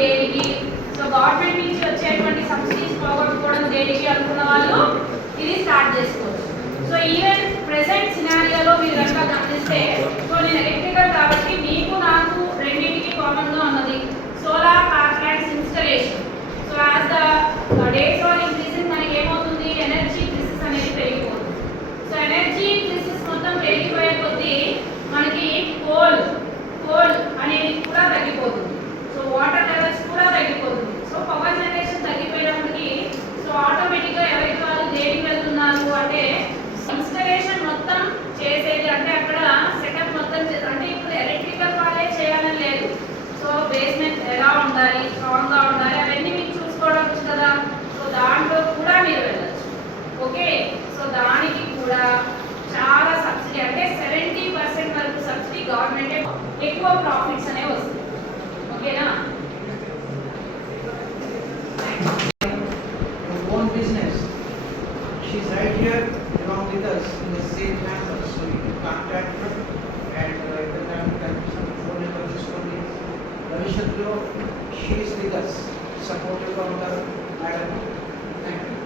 దేనికి, so government నుంచి వచ్చేటువంటి సబ్సిడీస్ పోగొట్టుకోవడం దేనికి అనుకున్న వాళ్ళు ఇది స్టార్ట్ చేసుకోవచ్చు. సో ఈవెన్ ప్రెసెంట్ సినారియోలో మీరు కనుక గమనిస్తే, సో నేను ఎలక్ట్రికల్ కాబట్టి మీకు నాకు రెండింటికి కామన్ గా ఉన్నది solar power plants installation. So as the days are increasing మనకి ఏమవుతుంది, ఎనర్జీ క్రైసిస్ అనేది పెరిగిపోతుంది. సో ఎనర్జీ క్రైసిస్ మొత్తం పెరిగిపోయే కొద్దీ మనకి కోల్ అనేది కూడా తగ్గిపోతుంది. సో వాటర్ లెవెల్స్ కూడా తగ్గిపోతుంది. సో పవర్ జనరేషన్ తగ్గిపోయినప్పటికీ సో ఆటోమేటిక్గా ఎవరికి వాళ్ళు దేనికి వెళ్తున్నారు అంటే ఇన్స్టలేషన్ మొత్తం చేసేది, అంటే అక్కడ సెటప్ మొత్తం అంటే ఇప్పుడు ఎలక్ట్రికల్ వాళ్ళే చేయాలని లేదు. సో బేస్మెంట్ ఎలా ఉండాలి, స్ట్రాంగ్ గా ఉండాలి, అవన్నీ మీకు చూసుకోవడం వచ్చు కదా. సో దాంట్లో కూడా మీరు వెళ్ళచ్చు. ఓకే, సో దానికి కూడా చాలా సబ్సిడీ, అంటే 70% వరకు సబ్సిడీ గవర్నమెంటే, ఎక్కువ ప్రాఫిట్స్ అనేవి వస్తాయి. ఓకేనా? own business. She's right here along with us in the same campus, so you can contact her and the time can phone number is for me. Ravi Shatro, she is with us, supported by our madam. Thank you.